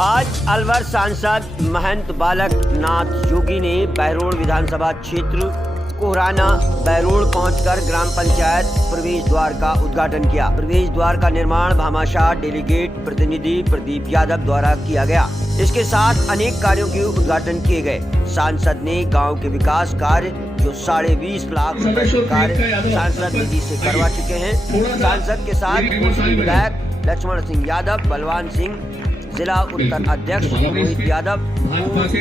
आज अलवर सांसद महंत बालक नाथ जोगी ने बहरोड़ विधानसभा क्षेत्र कोहराना बहरोड़ पहुंचकर ग्राम पंचायत प्रवेश द्वार का उद्घाटन किया। प्रवेश द्वार का निर्माण भामाशाह डेलीगेट प्रतिनिधि प्रदीप यादव द्वारा किया गया। इसके साथ अनेक कार्यों के उद्घाटन किए गए। सांसद ने गांव के विकास कार्य जो 20.5 लाख रुपए के कार्य सांसद निधि से करवा चुके हैं। सांसद के साथ विधायक लक्ष्मण सिंह यादव, बलवान सिंह जिला उत्तर अध्यक्ष मोहित यादव,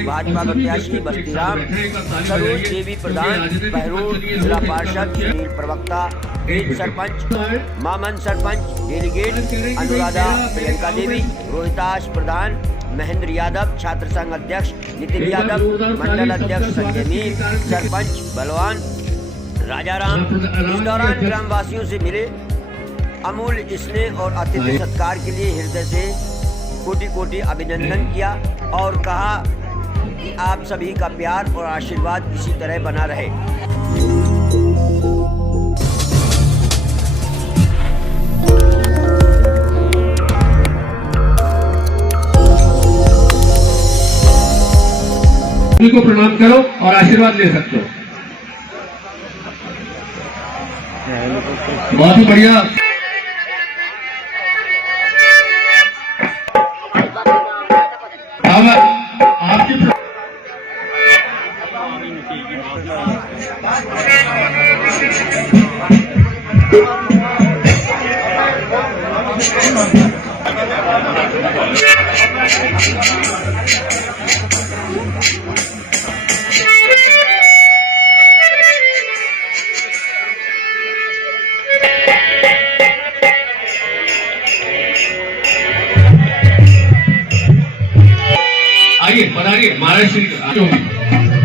भाजपा प्रत्याशी बस्तीराम, सरोज देवी प्रधान, बहरोड़ जिला पार्षद, सुनील प्रवक्ता, सरपंच, मामन सरपंच, डेलीगेट अनुराधा प्रियंका देवी, रोहिताश प्रधान, महेंद्र यादव, छात्र संघ अध्यक्ष नितिन यादव, मंडल अध्यक्ष संजय मीर, सरपंच बलवान राजाराम इस दौरान ग्रामवासियों से मिले। अमूल्य स्नेह और अतिथि सत्कार के लिए हृदय से कोटि कोटि अभिनंदन किया और कहा कि आप सभी का प्यार और आशीर्वाद इसी तरह बना रहे। को प्रणाम करो और आशीर्वाद ले सकते हो। बहुत ही बढ़िया। आपकी आइए बताइए महाराज श्री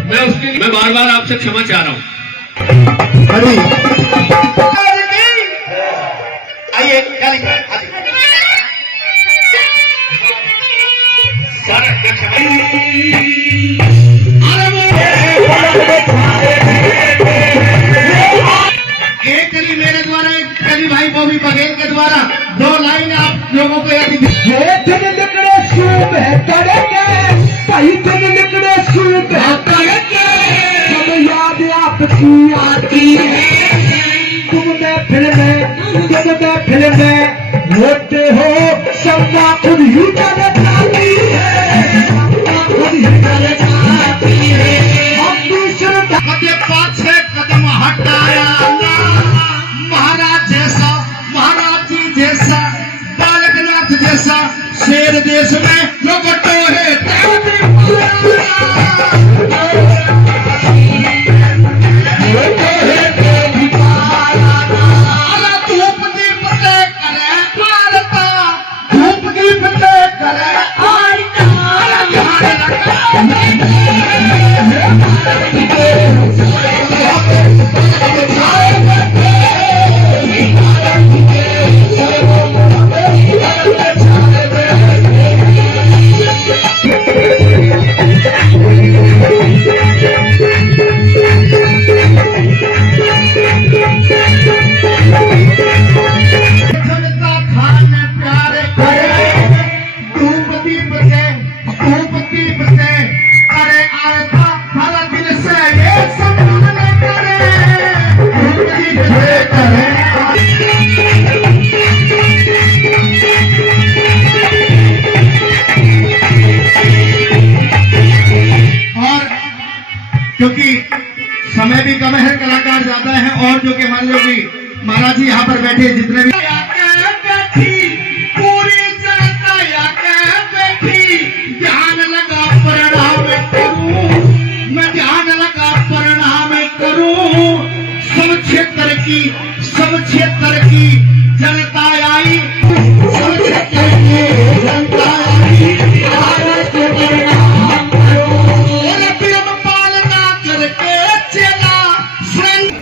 मैं उसके लिए मैं बार बार आपसे क्षमा चाह रहा हूँ। आइए एक कली मेरे द्वारा कली भाई बॉबी बघेल के द्वारा 2 लाइन आप लोगों को याद आपकी आती है। तुमने फिल्म में होते हो सबका खुद ही करती है, खुद ही करती है। हम दूसरे के 5-6 कदम हटाया महाराज जैसा, महाराज जी जैसा, बालकनाथ जैसा शेर देश में लोग टोहे क्योंकि समय भी कम है, कलाकार ज्यादा है और जो कि मान लो कि महाराज जी यहाँ पर बैठे जितने भी पूरी जनता बैठी ध्यान लगा परिणाम करूं, मैं ध्यान लगा परिणाम करूं। सब क्षेत्र की जनता आई, सब क्षेत्र की जनता आई,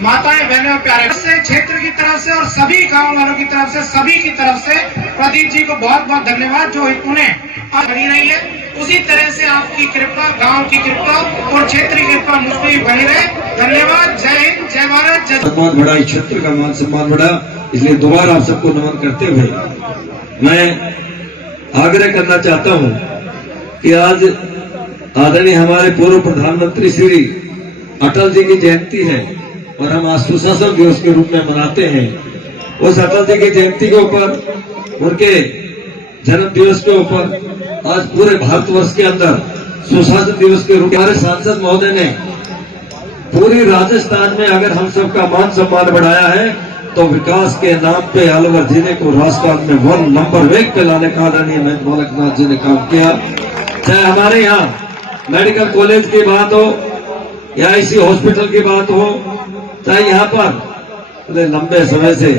माताएं बहनों प्यारे से क्षेत्र की तरफ से और सभी गांव वालों की तरफ से, सभी की तरफ से प्रदीप जी को बहुत बहुत धन्यवाद जो उन्हें बनी रही है। उसी तरह से आपकी कृपा, गांव की कृपा और क्षेत्र की कृपा मुझ पर भी बनी रहे। धन्यवाद। जय हिंद, जय भारत, जय। सम्मान बढ़ा, इस क्षेत्र का मान सम्मान बढ़ा, इसलिए दोबारा आप सबको नमन करते हुए मैं आग्रह करना चाहता हूं कि आज आदरणीय हमारे पूर्व प्रधानमंत्री श्री अटल जी की जयंती है और हम आज सुशासन दिवस के रूप में मनाते हैं। उस अटल जी की जयंती के ऊपर, उनके जन्म दिवस के ऊपर आज पूरे भारतवर्ष के अंदर सुशासन दिवस के रूप में हमारे सांसद महोदय ने पूरी राजस्थान में अगर हम सबका मान सम्मान बढ़ाया है तो विकास के नाम पे अलवर जिले को राजस्थान में 1 नंबर 1 पे लाने का आदरणीय महेंद्र बालकनाथ जी ने काम किया। चाहे हमारे यहाँ मेडिकल कॉलेज की बात हो या इसी हॉस्पिटल की बात हो, चाहे यहाँ पर लंबे समय से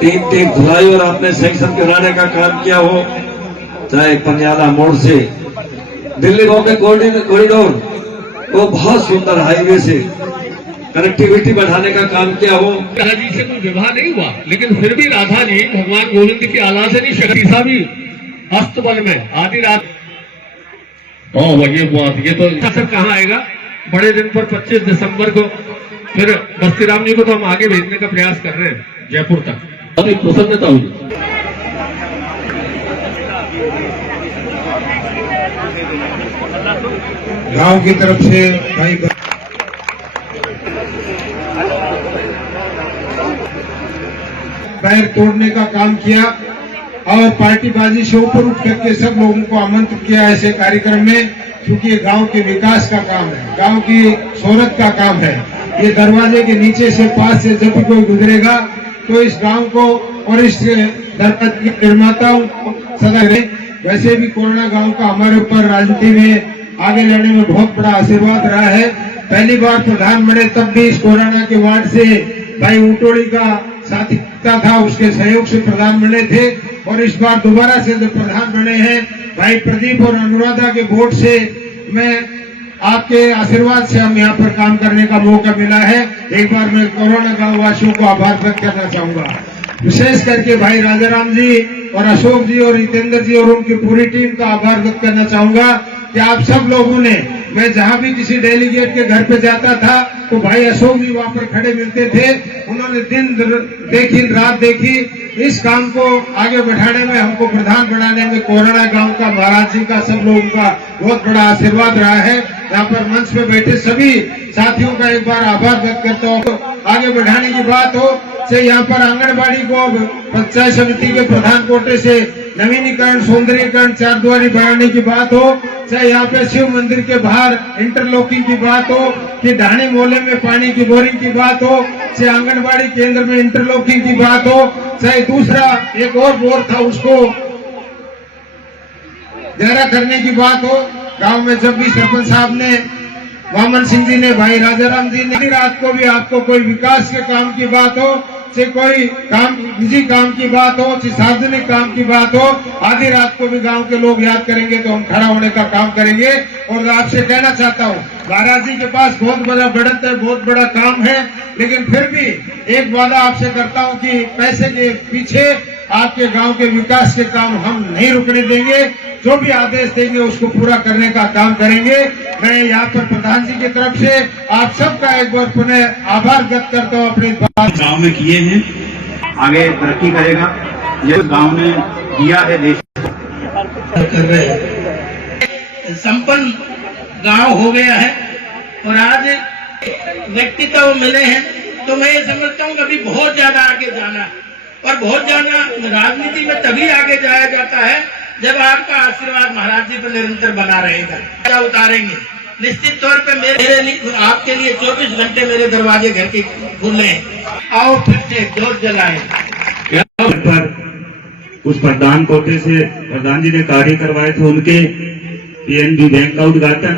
3 धुलाई और आपने सैंक्शन कराने का काम किया हो, चाहे पनियाला मोड़ से दिल्ली बॉम्बे कॉरिडोर वो बहुत सुंदर हाईवे से कनेक्टिविटी बढ़ाने का काम किया हो। राधा जी से कोई विवाह नहीं हुआ, लेकिन फिर भी राधा जी भगवान गोविंद की आलाजनी शक्ति सा भी अस्तबल में आधी रात। ये तो सर कहाँ आएगा? बड़े दिन पर 25 दिसंबर को फिर बस्तीराम जी को तो हम आगे भेजने का प्रयास कर रहे हैं जयपुर तक। बहुत प्रसन्नता हुई। गांव की तरफ से भाई पैर तोड़ने का काम किया और पार्टीबाजी से ऊपर उठ करके सब लोगों को आमंत्रित किया ऐसे कार्यक्रम में, क्योंकि ये गांव के विकास का काम है, गांव की शोहरत का काम है। ये दरवाजे के नीचे से पास से जब भी कोई गुजरेगा तो इस गांव को और इस दरवाजे के निर्माताओं को सदा रहे। वैसे भी कोरोना गांव का हमारे ऊपर राजनीति में आगे लड़ने में बहुत बड़ा आशीर्वाद रहा है। पहली बार प्रधान बने तब भी इस कोरोना के वार्ड से भाई उटोड़ी का साथीता था, उसके सहयोग से प्रधान बने थे और इस बार दोबारा से जो प्रधान बने हैं भाई प्रदीप और अनुराधा के वोट से मैं आपके आशीर्वाद से हम यहाँ पर काम करने का मौका मिला है। एक बार मैं कोरोना गांव वासियों को आभार व्यक्त करना चाहूंगा, विशेष करके भाई राजाराम जी और अशोक जी और हितेंद्र जी और उनकी पूरी टीम का आभार व्यक्त करना चाहूंगा कि आप सब लोगों ने, मैं जहां भी किसी डेलीगेट के घर पे जाता था तो भाई अशोक जी वहां पर खड़े मिलते थे। उन्होंने दिन देखी रात देखी इस काम को आगे बढ़ाने में, हमको प्रधान बनाने में। कोरोना गांव का महाराज जी का सब लोगों का बहुत बड़ा आशीर्वाद रहा है। यहाँ पर मंच पे बैठे सभी साथियों का एक बार आभार व्यक्त करता हूँ। आगे बढ़ाने की बात हो से यहाँ पर आंगनबाड़ी को पंचायत समिति के प्रधान कोटे से नवीनीकरण, सौंदर्यीकरण, 4 द्वारी बनाने की बात हो, चाहे यहाँ पे शिव मंदिर के बाहर इंटरलॉकिंग की बात हो, कि ढाणी मोहल्ले में पानी की बोरिंग की बात हो, चाहे आंगनबाड़ी केंद्र में इंटरलॉकिंग की बात हो, चाहे दूसरा एक और बोर था उसको गहरा करने की बात हो। गांव में जब भी सरपंच साहब ने, वामन सिंह जी ने, भाई राजाराम जी ने, रात को भी आपको कोई विकास के काम की बात हो, चाहे कोई काम निजी काम की बात हो, चाहे सार्वजनिक काम की बात हो, आधी रात को भी गांव के लोग याद करेंगे तो हम खड़ा होने का काम करेंगे। और आपसे कहना चाहता हूँ, महाराज जी के पास बहुत बड़ा बढ़त है, बहुत बड़ा काम है, लेकिन फिर भी एक वादा आपसे करता हूँ कि पैसे के पीछे आपके गांव के विकास के काम हम नहीं रुकने देंगे। जो भी आदेश देंगे उसको पूरा करने का काम करेंगे। मैं यहाँ पर प्रधान जी की तरफ से आप सबका एक बार पुनः आभार व्यक्त करता हूँ। अपनी बात गांव में किए हैं, आगे तरक्की करेगा। ये गांव ने किया है, देश कर रहे हैं। संपन्न गांव हो गया है और आज व्यक्तित्व मिले हैं, तो मैं ये समझता हूँ अभी बहुत ज्यादा आगे जाना है। और बहुत ज्यादा राजनीति में तभी आगे जाया जाता है जब आपका आशीर्वाद महाराज जी पर निरंतर बना रहेगा। क्या उतारेंगे निश्चित तौर पे मेरे लिए, आपके लिए 24 घंटे मेरे दरवाजे घर के खुले हैं। आओ फिर से जोर जलाएं। पर उस प्रधान कोटे से प्रधान जी ने कार्य करवाए थे, उनके पीएनबी बैंक का उद्घाटन,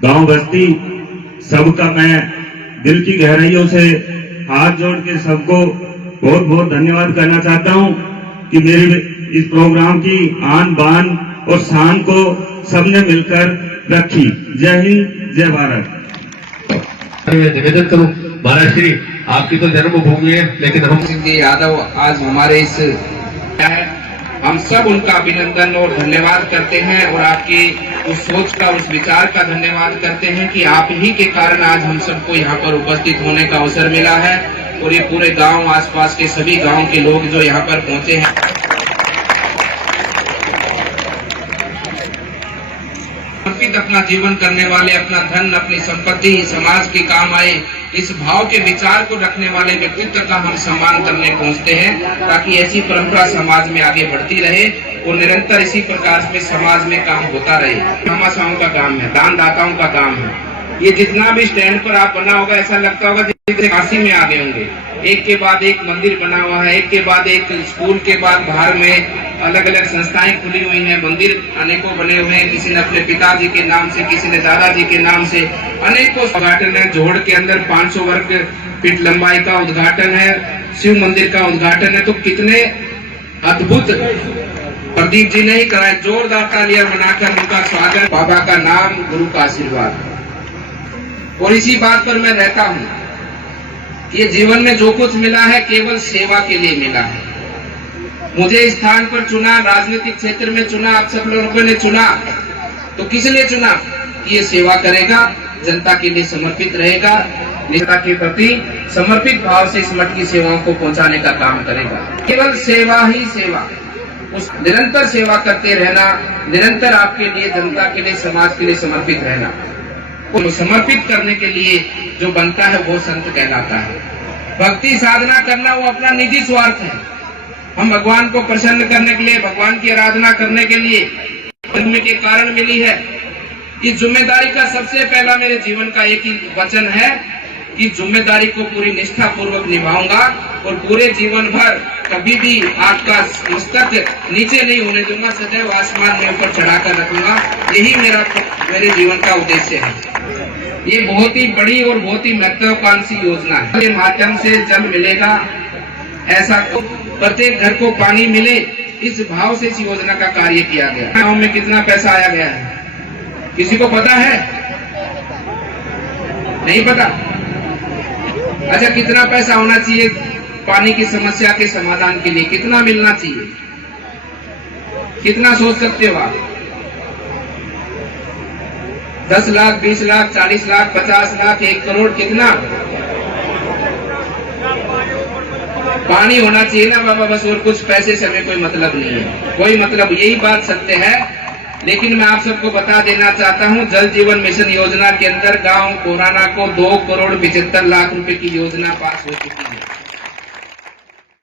गांव बस्ती सबका मैं दिल की गहराइयों से हाथ जोड़ के सबको बहुत बहुत धन्यवाद करना चाहता हूं कि मेरे इस प्रोग्राम की आन बान और शान को सबने मिलकर रखी। जय हिंद, जय भारत। निवेदन करूं, महाराज श्री आपकी तो जन्मभूमि है, लेकिन हम सिंह जी यादव आज हमारे इस हम सब उनका अभिनंदन और धन्यवाद करते हैं और आपकी उस सोच का, उस विचार का धन्यवाद करते हैं कि आप ही के कारण आज हम सबको यहाँ पर उपस्थित होने का अवसर मिला है। और ये पूरे गांव, आसपास के सभी गांव के लोग जो यहाँ पर पहुंचे हैं, समर्पित अपना जीवन करने वाले, अपना धन अपनी संपत्ति समाज के काम आए, इस भाव के विचार को रखने वाले व्यक्तित्व का हम सम्मान करने पहुंचते हैं, ताकि ऐसी परंपरा समाज में आगे बढ़ती रहे और निरंतर इसी प्रकार से समाज में काम होता रहे। समासाओं का काम है, दान दाताओं का काम है। ये जितना भी स्टैंड पर आप बना होगा, ऐसा लगता होगा जैसे काशी में आ गए होंगे। एक के बाद एक मंदिर बना हुआ है, एक के बाद एक स्कूल के बाद बाहर में अलग अलग संस्थाएं खुली हुई हैं, मंदिर अनेकों बने हुए हैं। किसी ने अपने पिताजी के नाम से, किसी ने दादाजी के नाम से, अनेकों उद्घाटन है। जोड़ के अंदर 500 वर्ग फीट लंबाई का उद्घाटन है, शिव मंदिर का उद्घाटन है। तो कितने अद्भुत प्रदीप जी ने ही कराए। जोरदार तालियां बनाकर उनका स्वागत। बाबा का नाम, गुरु का आशीर्वाद। और इसी बात पर मैं रहता हूँ, ये जीवन में जो कुछ मिला है केवल सेवा के लिए मिला है। मुझे इस स्थान पर चुना, राजनीतिक क्षेत्र में चुना, आप सब लोगों ने चुना, तो किस लिए चुना? कि ये सेवा करेगा, जनता के लिए समर्पित रहेगा, जनता के प्रति समर्पित भाव से इस मठ की सेवाओं को पहुंचाने का काम करेगा। केवल सेवा ही सेवा, उस निरंतर सेवा करते रहना, निरंतर आपके लिए, जनता के लिए, समाज के लिए समर्पित रहना। तो समर्पित करने के लिए जो बनता है वो संत कहलाता है। भक्ति साधना करना वो अपना निजी स्वार्थ है। हम भगवान को प्रसन्न करने के लिए, भगवान की आराधना करने के लिए जन्म के कारण मिली है। इस जिम्मेदारी का सबसे पहला मेरे जीवन का एक ही वचन है कि जिम्मेदारी को पूरी निष्ठा पूर्वक निभाऊंगा और पूरे जीवन भर कभी भी आपका मस्तक नीचे नहीं होने दूंगा, सदैव आसमान में ऊपर चढ़ाकर रखूंगा। यही मेरे जीवन का उद्देश्य है। ये बहुत ही बड़ी और बहुत ही महत्वाकांक्षी योजना है। के माध्यम से जल मिलेगा, ऐसा प्रत्येक घर को पानी मिले, इस भाव से इस योजना का कार्य किया गया। गाँव में कितना पैसा आया गया है किसी को पता है? नहीं पता? अच्छा, कितना पैसा होना चाहिए पानी की समस्या के समाधान के लिए? कितना मिलना चाहिए? कितना सोच सकते हो आप? 10 लाख, 20 लाख, 40 लाख, 50 लाख, 1 करोड़? कितना पानी होना चाहिए ना बाबा, बस। और कुछ पैसे से हमें कोई मतलब नहीं है, कोई मतलब। यही बात सत्य है। लेकिन मैं आप सबको बता देना चाहता हूं, जल जीवन मिशन योजना के अंदर गांव कोराना को 2 करोड़ 75 लाख रुपए की योजना पास हो चुकी है।